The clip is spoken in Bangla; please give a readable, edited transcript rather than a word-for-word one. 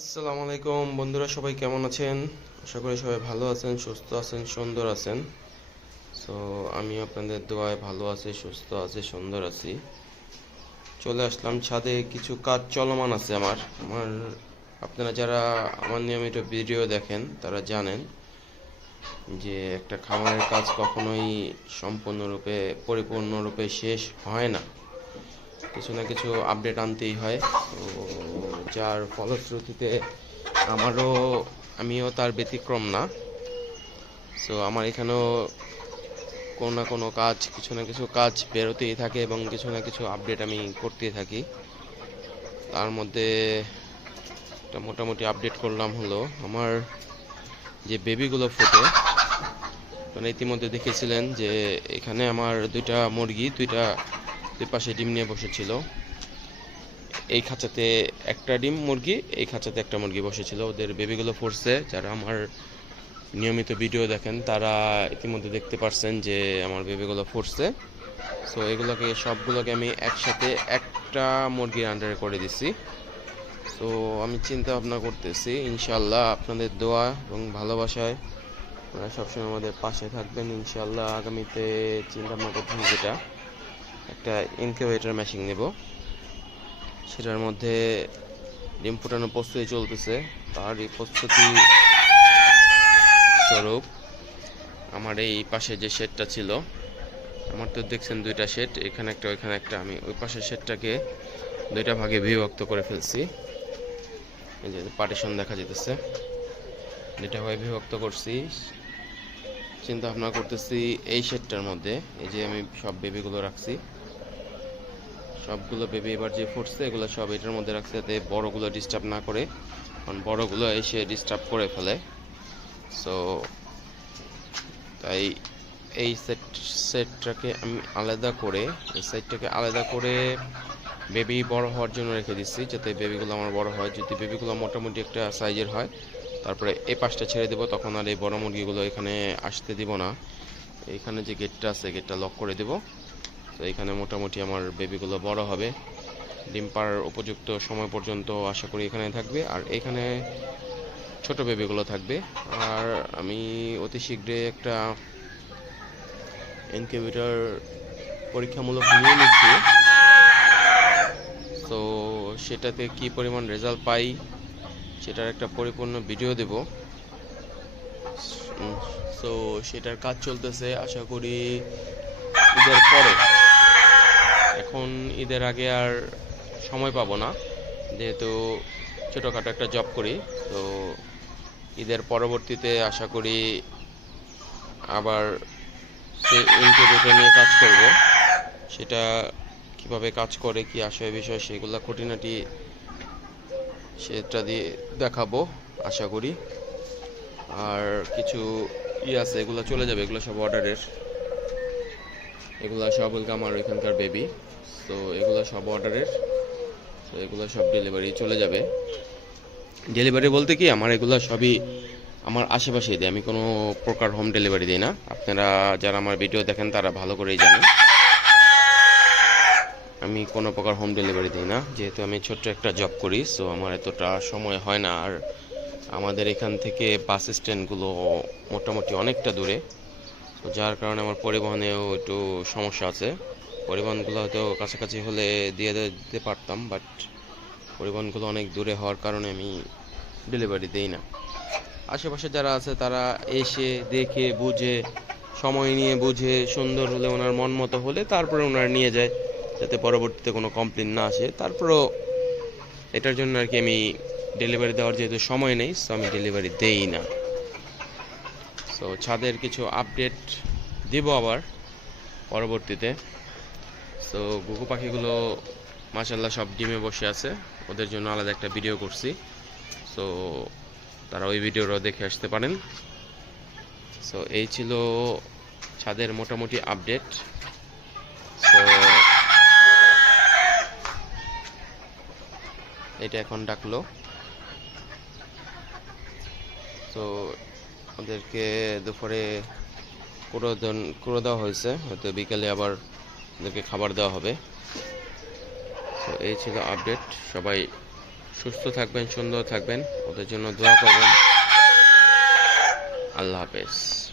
আসসালামু আলাইকুম বন্ধুরা, সবাই কেমন আছেন? আশা করি সবাই ভালো আছেন, সুস্থ আছেন, সুন্দর আছেন। সো আমি আপনাদের দোয়ায় ভালো আছি, সুস্থ আছি, সুন্দর আছি। চলে আসলাম ছাদে, কিছু কাজ চলমান আছে আমার আমার আপনারা যারা আমার নিয়মিত ভিডিও দেখেন তারা জানেন যে একটা খামারের কাজ কখনোই সম্পূর্ণরূপে পরিপূর্ণরূপে শেষ হয় না। কিছু না কিছু আপডেট আনতেই হয়। তো যার ফলশ্রুতিতে আমিও তার ব্যতিক্রম না। সো আমার এখানেও কোনো না কোনো কাজ, কিছু না কিছু কাজ বেরোতেই থাকে এবং কিছু না কিছু আপডেট আমি করতেই থাকি। তার মধ্যে একটা মোটামুটি আপডেট করলাম হলো আমার যে বেবিগুলো ফোটে। মানে ইতিমধ্যে দেখেছিলেন যে এখানে আমার দুই পাশে ডিম নিয়ে বসেছিল। এই খাঁচাতে একটা ডিম মুরগি, এই খাঁচাতে একটা মুরগি বসেছিল। ওদের বেবিগুলো ফুটছে। যারা আমার নিয়মিত ভিডিও দেখেন তারা ইতিমধ্যে দেখতে পারছেন যে আমার বেবিগুলো ফুটছে। সো এগুলোকে সবগুলোকে আমি একসাথে একটা মুরগির আন্ডারে করে দিছি। সো আমি চিন্তা ভাবনা করতেছি ইনশাল্লাহ আপনাদের দোয়া এবং ভালোবাসায় আপনারা সবসময় আমাদের পাশে থাকবেন ইনশাল্লাহ। আগামীতে চিন্তা ভাবনা করতেছি যেটা একটা ইনকিউবেটর মেশিন নেব, সেটার মধ্যে ডিম ফুটানোর প্রস্তুতি চলতেছে। তার এই প্রস্তুতি স্বরূপ আমার এই পাশে যে শেডটা ছিল, আমার তো দেখছেন দুইটা শেড, এখানে একটা ওইখানে একটা, আমি ওই পাশের শেডটাকে দুইটা ভাগে বিভক্ত করে ফেলছি। এই যে পার্টিশন দেখা যেতেছে, দুইটা ভাগে বিভক্ত করছি। চিন্তা ভাবনা করতেছি এই শেডটার মধ্যে এই যে আমি সব বেবিগুলো রাখছি, সবগুলো বেবি এবার যে ফুটছে এগুলো সব এটার মধ্যে রাখছি যাতে বড়গুলো ডিস্টার্ব না করে, কারণ বড়গুলো এসে ডিস্টার্ব করে ফেলে। সো তাই এই সেটটাকে আমি আলাদা করে, এই সাইডটাকে আলাদা করে বেবি বড় হওয়ার জন্য রেখে দিচ্ছি, যাতে বেবিগুলো আমার বড় হয়। যদি বেবিগুলো মোটামুটি একটা সাইজের হয় তারপরে এই পাশটা ছেড়ে দেবো, তখন আর এই বড় মুরগিগুলো এখানে আসতে দিব না। এইখানে যে গেটটা আছে গেটটা লক করে দেব। তো এখানে মোটামুটি আমার বেবিগুলো বড় হবে, ডিম পাড়ার উপযুক্ত সময় পর্যন্ত আশা করি এখানে থাকবে, আর এখানে ছোট বেবিগুলো থাকবে। আর আমি অতি শীঘ্রই একটা ইনকিউবেটর পরীক্ষামূলক নিয়ে নিচ্ছি। তো সেটাতে কি পরিমাণ রেজাল্ট পাই সেটার একটা পরিপূর্ণ ভিডিও দেব। সো সেটার কাজ চলতেছে, আশা করি ঈদের পরে। এখন ঈদের আগে আর সময় পাবো না, যেহেতু ছোটোখাটো একটা জব করি। তো ঈদের পরবর্তীতে আশা করি আবার সেই ইনকিউবেটর নিয়ে কাজ করব। সেটা কিভাবে কাজ করে, কি আসে বিষয়, সেগুলো খুঁটিনাটি সেটা দিয়ে দেখাবো আশা করি। আর কিছু আছে, এগুলো চলে যাবে, এগুলো সব অর্ডারের, এগুলো সব আমার ওইখানকার বেবি। তো এগুলো সব অর্ডারের, তো এগুলো সব ডেলিভারি চলে যাবে। ডেলিভারি বলতে কি, আমার এগুলো সবই আমার আশেপাশেই দেয়, আমি কোনো প্রকার হোম ডেলিভারি দিই না। আপনারা যারা আমার ভিডিও দেখেন তারা ভালো করেই জানেন আমি কোনো প্রকার হোম ডেলিভারি দিই না, যেহেতু আমি ছোট্ট একটা জব করি। সো আমার এতটা সময় হয় না। আর আমাদের এখান থেকে বাস স্ট্যান্ডগুলো মোটামুটি অনেকটা দূরে, তো যার কারণে আমার পরিবহনেও একটু সমস্যা আছে। পরিবহনগুলো হয়তো কাছাকাছি হলে দিয়ে দিতে পারতাম, বাট পরিবহনগুলো অনেক দূরে হওয়ার কারণে আমি ডেলিভারি দিই না। আশেপাশে যারা আছে তারা এসে দেখে বুঝে, সময় নিয়ে বুঝে, সুন্দর হলে, ওনার মন মতো হলে তারপরে ওনারা নিয়ে যায়, যাতে পরবর্তীতে কোনো কমপ্লেন না আসে। তারপরও এটার জন্য আর কি আমি ডেলিভারি দেওয়ার যেহেতু সময় নেই, সো আমি ডেলিভারি দেই না। সো ছাদের কিছু আপডেট দিব আবার পরবর্তীতে। সো ঘুঘু পাখিগুলো মাশাল্লাহ সব ডিমে বসে আছে, ওদের জন্য আলাদা একটা ভিডিও করছি। সো তারা ওই ভিডিওটাও দেখে আসতে পারেন। সো এই ছিল ছাদের মোটামুটি আপডেট। সো এটা এখন ডাকলো। তো ওদেরকে দুপুরে কুড়ো দেওয়া হয়েছে, হয়তো বিকেলে আবার ওদেরকে খাবার দেওয়া হবে। তো এই ছিল আপডেট। সবাই সুস্থ থাকবেন, সুন্দর থাকবেন, ওদের জন্য দোয়া করবেন। আল্লাহ হাফেজ।